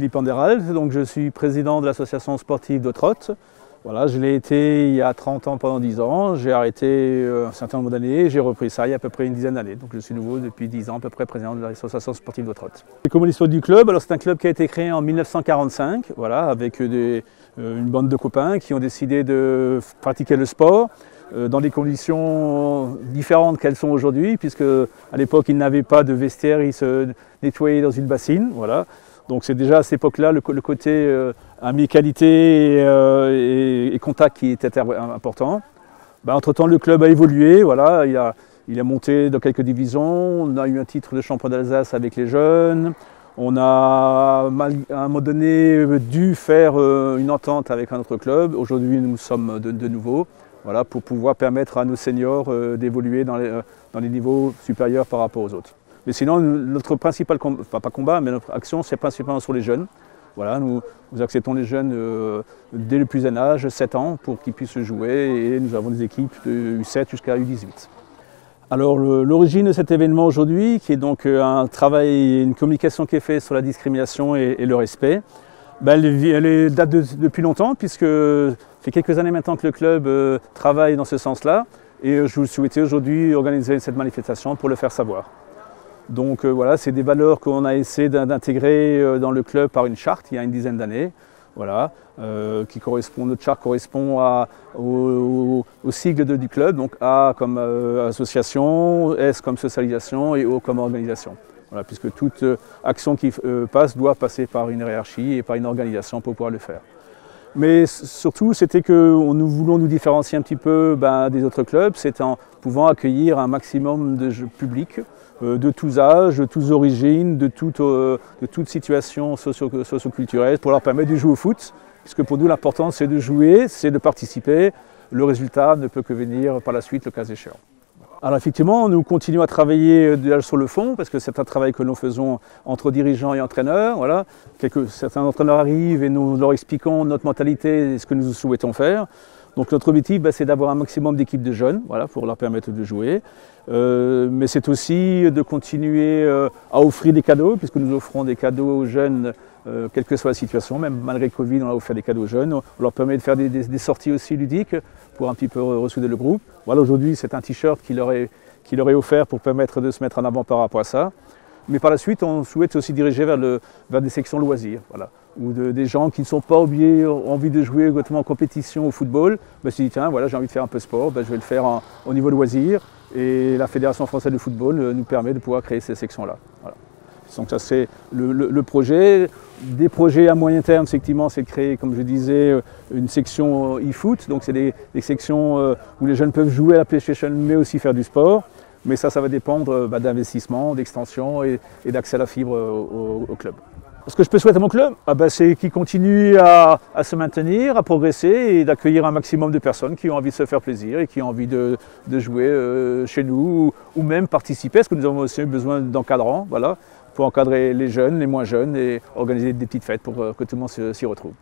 Philippe Anderal, donc je suis président de l'association sportive de Trotte. Voilà, je l'ai été il y a 30 ans pendant 10 ans, j'ai arrêté un certain nombre d'années, j'ai repris ça il y a à peu près une dizaine d'années. Donc je suis nouveau depuis 10 ans à peu près président de l'association sportive de Trotte. Comment l'histoire du club? Alors c'est un club qui a été créé en 1945, voilà, avec une bande de copains qui ont décidé de pratiquer le sport dans des conditions différentes qu'elles sont aujourd'hui, puisque à l'époque ils n'avaient pas de vestiaire, ils se nettoyaient dans une bassine, voilà. Donc c'est déjà à cette époque-là le côté amicalité et contact qui était important. Entre-temps, le club a évolué, voilà, il a monté dans quelques divisions, on a eu un titre de champion d'Alsace avec les jeunes, on a à un moment donné dû faire une entente avec un autre club. Aujourd'hui, nous sommes de nouveau, voilà, pour pouvoir permettre à nos seniors d'évoluer dans les niveaux supérieurs par rapport aux autres. Mais sinon, notre principal combat, enfin pas combat, mais notre action, c'est principalement sur les jeunes. Voilà, nous acceptons les jeunes dès le plus jeune âge, 7 ans, pour qu'ils puissent jouer, et nous avons des équipes de U7 jusqu'à U18. Alors l'origine de cet événement aujourd'hui, qui est donc un travail, une communication qui est faite sur la discrimination et le respect, elle date depuis longtemps, puisque ça fait quelques années maintenant que le club travaille dans ce sens-là, et je souhaitais aujourd'hui organiser cette manifestation pour le faire savoir. Donc voilà, c'est des valeurs qu'on a essayé d'intégrer dans le club par une charte il y a une dizaine d'années. Voilà, notre charte correspond au sigle du club, donc A comme association, S comme socialisation et O comme organisation. Voilà, puisque toute action qui passe doit passer par une hiérarchie et par une organisation pour pouvoir le faire. Mais surtout, c'était que nous voulons nous différencier un petit peu des autres clubs, c'est en pouvant accueillir un maximum de public, de tous âges, de toutes origines, de toute situation socio-culturelle, pour leur permettre de jouer au foot, puisque pour nous l'important c'est de jouer, c'est de participer, le résultat ne peut que venir par la suite le cas échéant. Alors effectivement, nous continuons à travailler déjà sur le fond, parce que c'est un travail que nous faisons entre dirigeants et entraîneurs. Voilà. Certains entraîneurs arrivent et nous leur expliquons notre mentalité et ce que nous souhaitons faire. Donc notre objectif, c'est d'avoir un maximum d'équipes de jeunes, voilà, pour leur permettre de jouer. Mais c'est aussi de continuer à offrir des cadeaux, puisque nous offrons des cadeaux aux jeunes, quelle que soit la situation. Même malgré le Covid, on a offert des cadeaux aux jeunes. On leur permet de faire des sorties aussi ludiques pour un petit peu ressouder le groupe. Voilà, aujourd'hui, c'est un t-shirt qui leur est offert pour permettre de se mettre en avant par rapport à ça. Mais par la suite, on souhaite aussi diriger vers des sections loisirs, voilà, où des gens qui ne sont pas ont envie de jouer en compétition au football, se disent tiens, voilà, j'ai envie de faire un peu de sport, je vais le faire au niveau loisirs. Et la Fédération française de football nous permet de pouvoir créer ces sections-là. Voilà. Donc ça c'est le projet. Des projets à moyen terme, effectivement, c'est de créer, comme je disais, une section e-foot. Donc c'est des sections où les jeunes peuvent jouer à la PlayStation, mais aussi faire du sport. Mais ça va dépendre d'investissement, d'extension et d'accès à la fibre au club. Ce que je peux souhaiter à mon club, c'est qu'il continue à se maintenir, à progresser et d'accueillir un maximum de personnes qui ont envie de se faire plaisir et qui ont envie de jouer chez nous ou même participer, parce que nous avons aussi besoin d'encadrants, voilà, pour encadrer les jeunes, les moins jeunes et organiser des petites fêtes pour que tout le monde s'y retrouve.